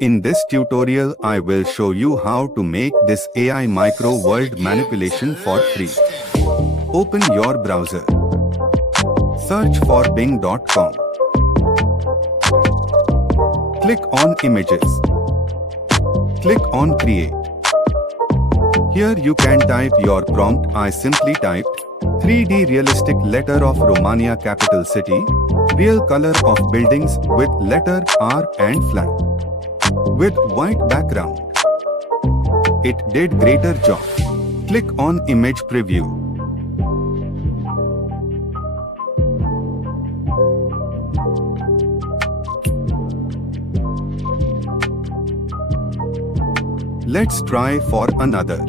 In this tutorial, I will show you how to make this AI micro world manipulation for free. Open your browser. Search for bing.com. Click on Images. Click on Create. Here you can type your prompt. I simply typed 3D realistic letter of Romania capital city, real color of buildings with letter R and flat, with white background. It did greater job. Click on Image Preview. Let's try for another.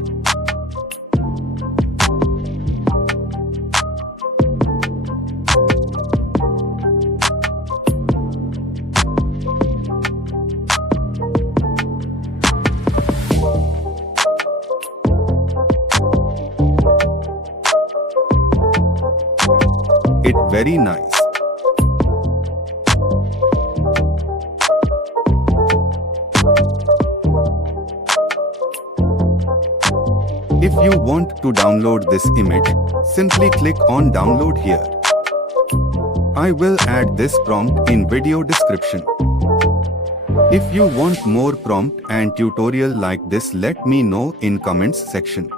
It very nice. If you want to download this image, simply click on download here. I will add this prompt in video description. If you want more prompt and tutorial like this, let me know in comments section.